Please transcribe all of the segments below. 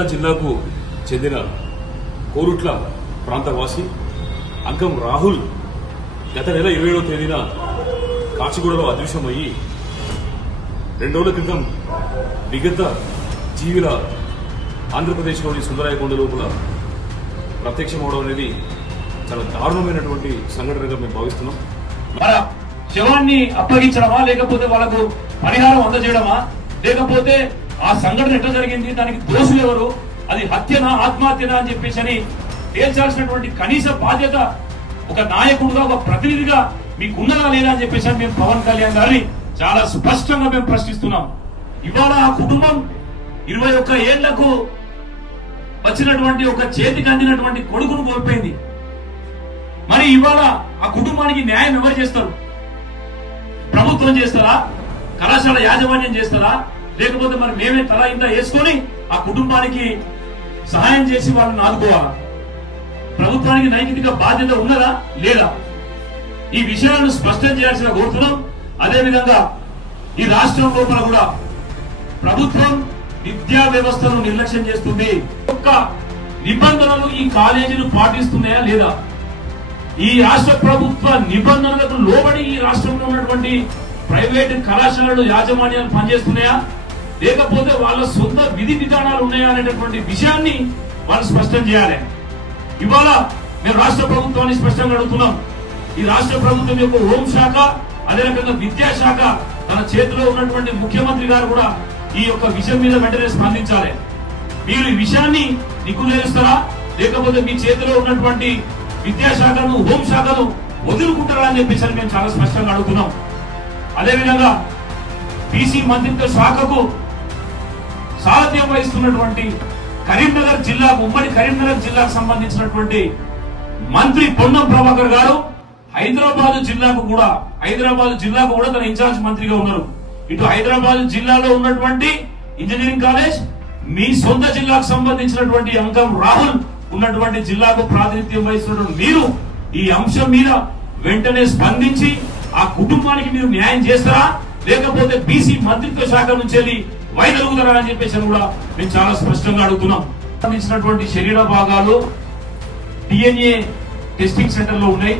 కృష్ణా జిల్లాకు చెందిన కోరుట్ల ప్రాంతవాసి అంకం రాహుల్ గత నెల 27వ తేదీన కాచిగూడలో అదృశ్యమయ్యి 2 రోజుల క్రితం విగత జీవిల ఆంధ్రప్రదేశ్లోని సుందరాయకొండ లోపల ప్రత్యక్షమవడం అనేది చాలా దారుణమైనటువంటి సంఘటనగా మేము భావిస్తున్నాం. మన శవాన్ని అప్పగించడమా, లేకపోతే వాళ్ళకు పరిహారం అందజేయడమా, లేకపోతే ఆ సంఘటన ఎట్లా జరిగింది, దానికి దోషులు ఎవరు, అది హత్యనా ఆత్మహత్యనా అని చెప్పేసి తేల్చాల్సినటువంటి కనీస బాధ్యత ఒక నాయకుడుగా, ఒక ప్రతినిధిగా మీకు ఉన్నదా లేదా అని చెప్పేసి మేము పవన్ కళ్యాణ్ గారిని చాలా స్పష్టంగా మేము ప్రశ్నిస్తున్నాం. ఇవాళ ఆ కుటుంబం 21 ఏళ్లకు వచ్చినటువంటి ఒక చేతికి అందినటువంటి కొడుకును కోల్పోయింది. మరి ఇవాళ ఆ కుటుంబానికి న్యాయం ఎవరు చేస్తారు? ప్రభుత్వం చేస్తారా, కళాశాల యాజమాన్యం చేస్తారా, లేకపోతే మరి మేమే తల ఇంత వేసుకొని ఆ కుటుంబానికి సహాయం చేసి వాళ్ళని ఆదుకోవాలా? ప్రభుత్వానికి నైతిక బాధ్యత ఉన్నదా లేదా? ఈ విషయాలను స్పష్టం చేయాల్సిన కోరుతున్నాం. అదేవిధంగా ఈ రాష్ట్రం లోపల కూడా ప్రభుత్వం విద్యా వ్యవస్థను నిర్లక్ష్యం చేస్తుంది. ఒక్క నిబంధనలు ఈ కాలేజీలు పాటిస్తున్నాయా లేదా? ఈ రాష్ట్ర ప్రభుత్వ నిబంధనలకు లోబడి ఈ రాష్ట్రంలో ఉన్నటువంటి ప్రైవేటు కళాశాలలు యాజమాన్యాలు పనిచేస్తున్నాయా, లేకపోతే వాళ్ళ సొంత విధి విధానాలు ఉన్నాయా అనేటటువంటి విషయాన్ని వాళ్ళు స్పష్టం చేయాలి. ఇవాళ మేము రాష్ట్ర ప్రభుత్వాన్ని స్పష్టంగా అడుగుతున్నాం. ఈ రాష్ట్ర ప్రభుత్వం యొక్క హోంశాఖ, అదే రకంగా విద్యాశాఖ, తన చేతిలో ఉన్నటువంటి ముఖ్యమంత్రి గారు కూడా ఈ యొక్క విషయం మీద వెంటనే స్పందించాలి. మీరు ఈ విషయాన్ని నిగ్గులేస్తారా, లేకపోతే మీ చేతిలో ఉన్నటువంటి విద్యాశాఖను, హోంశాఖను వదులుకుంటారా అని చెప్పేసి మేము చాలా స్పష్టంగా అడుగుతున్నాం. అదేవిధంగా బీసీ మంత్రిత్వ శాఖకు సారథ్యం వహిస్తున్నటువంటి కరీంనగర్ జిల్లాకు, ఉమ్మడి కరీంనగర్ జిల్లాకు సంబంధించినటువంటి మంత్రి పొన్నం ప్రభాకర్ గారు హైదరాబాద్ జిల్లాకు కూడా తన ఇన్ఛార్జ్ మంత్రిగా ఉన్నారు. ఇటు హైదరాబాద్ జిల్లాలో ఉన్నటువంటి ఇంజనీరింగ్ కాలేజ్, మీ సొంత జిల్లాకు సంబంధించినటువంటి అంకం రాహుల్ ఉన్నటువంటి జిల్లాకు ప్రాతినిధ్యం వహిస్తున్నటువంటి మీరు ఈ అంశం మీద వెంటనే స్పందించి ఆ కుటుంబానికి మీరు న్యాయం చేస్తారా, లేకపోతే బీసీ మంత్రిత్వ శాఖ నుంచి వైదొలుగుతారా అని చెప్పేసి కూడా మేము చాలా స్పష్టంగా అడుగుతున్నాం. సంబంధించినటువంటి శరీర భాగాలు DNA టెస్టింగ్ సెంటర్ లో ఉన్నాయి.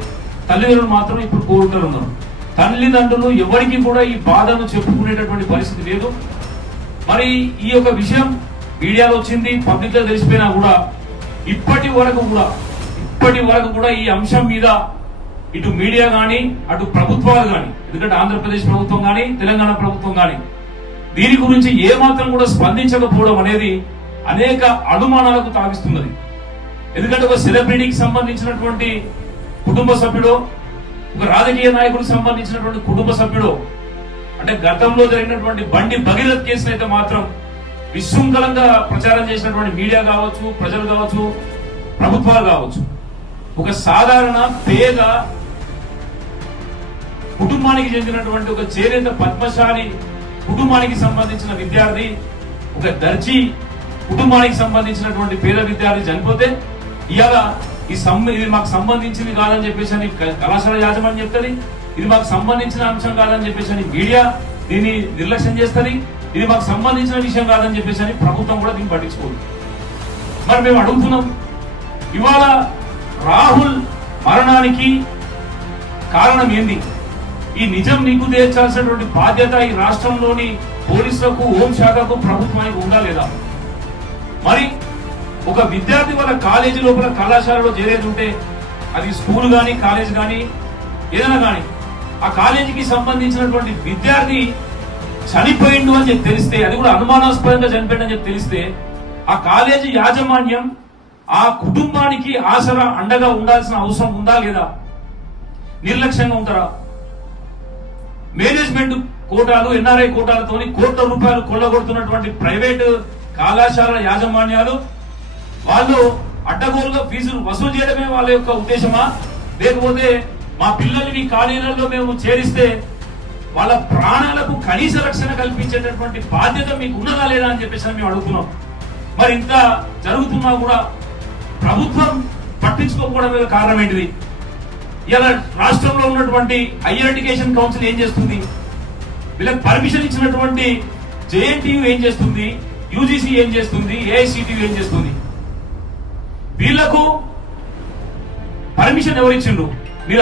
తల్లిదండ్రులు మాత్రం ఇప్పుడు కోరుకుంటూ ఉన్నారు. తల్లిదండ్రులు ఎవరికి కూడా ఈ బాధను చెప్పుకునేటటువంటి పరిస్థితి లేదు. మరి ఈ యొక్క విషయం మీడియాలో వచ్చింది, పబ్లిక్ లో తెలిసిపోయినా కూడా ఇప్పటి వరకు కూడా ఈ అంశం మీద ఇటు మీడియా గాని, అటు ప్రభుత్వాలు గాని, ఎందుకంటే ఆంధ్రప్రదేశ్ ప్రభుత్వం గాని, తెలంగాణ ప్రభుత్వం గాని దీని గురించి ఏమాత్రం కూడా స్పందించకపోవడం అనేది అనేక అనుమానాలకు తావిస్తున్నది. ఎందుకంటే ఒక సెలబ్రిటీకి సంబంధించినటువంటి కుటుంబ సభ్యుడు, ఒక రాజకీయ నాయకుడికి సంబంధించినటువంటి కుటుంబ సభ్యుడు, అంటే గతంలో జరిగినటువంటి బండి భగీరథ్ కేసులు అయితే మాత్రం విశృంఖలంగా ప్రచారం చేసినటువంటి మీడియా కావచ్చు, ప్రజలు కావచ్చు, ప్రభుత్వాలు కావచ్చు, ఒక సాధారణ పేద కుటుంబానికి చెందినటువంటి ఒక చేనేత పద్మశాలి కుటుంబానికి సంబంధించిన విద్యార్థి, ఒక దర్జీ కుటుంబానికి సంబంధించినటువంటి పేద విద్యార్థి చనిపోతే ఇవాళ ఇది మాకు సంబంధించింది కాదని చెప్పేసి అని కళాశాల యాజమాన్యం చెప్తుంది, ఇది మాకు సంబంధించిన అంశం కాదని చెప్పేసి అని మీడియా దీన్ని నిర్లక్ష్యం చేస్తుంది, ఇది మాకు సంబంధించిన విషయం కాదని చెప్పేసి అని ప్రభుత్వం కూడా దీన్ని పట్టించుకోదు. మరి మేము అడుగుతున్నాం, ఇవాళ రాహుల్ మరణానికి కారణం ఏంది? ఈ నిజం నీకు తీర్చాల్సినటువంటి బాధ్యత ఈ రాష్ట్రంలోని పోలీసులకు, హోంశాఖకు, ప్రభుత్వానికి ఉందా లేదా? మరి ఒక విద్యార్థి వాళ్ళ కాలేజీ లోపల కళాశాలలో చేరేది ఉంటే, అది స్కూల్ గాని, కాలేజ్ గాని, ఏదైనా గాని, ఆ కాలేజీకి సంబంధించినటువంటి విద్యార్థి చనిపోయిండు అని చెప్పి తెలిస్తే, అది కూడా అనుమానాస్పదంగా చనిపోయిండు అని చెప్పి తెలిస్తే, ఆ కాలేజీ యాజమాన్యం ఆ కుటుంబానికి ఆసరా, అండగా ఉండాల్సిన అవసరం ఉందా లేదా? నిర్లక్ష్యంగా ఉంటారా? మేనేజ్మెంట్ కోటాలు, NRI కోటాలతో కోట్ల రూపాయలు కొల్లగొడుతున్నటువంటి ప్రైవేటు కళాశాల యాజమాన్యాలు వాళ్ళు అడ్డగోలుగా ఫీజులు వసూలు చేయడమే వాళ్ళ యొక్క ఉద్దేశమా? లేకపోతే మా పిల్లల్ని కాలేజీలలో మేము చేరిస్తే వాళ్ళ ప్రాణాలకు కనీస రక్షణ కల్పించేటటువంటి బాధ్యత మీకు ఉన్నదా లేదా అని చెప్పేసి మేము అడుగుతున్నాం. మరి ఇంత జరుగుతున్నా కూడా ప్రభుత్వం పట్టించుకోకపోవడం కారణం ఏంటిది? ఇలా రాష్ట్రంలో ఉన్నటువంటి హైయర్ ఎడ్యుకేషన్ కౌన్సిల్ ఏం చేస్తుంది? వీళ్ళకి పర్మిషన్ ఇచ్చినటువంటి JNTU ఏం చేస్తుంది? యూజీసీ ఏం చేస్తుంది, ఏఐసిటియు ఏం చేస్తుంది? వీళ్లకు పర్మిషన్ ఎవరిచ్చిండ్రు? మీరు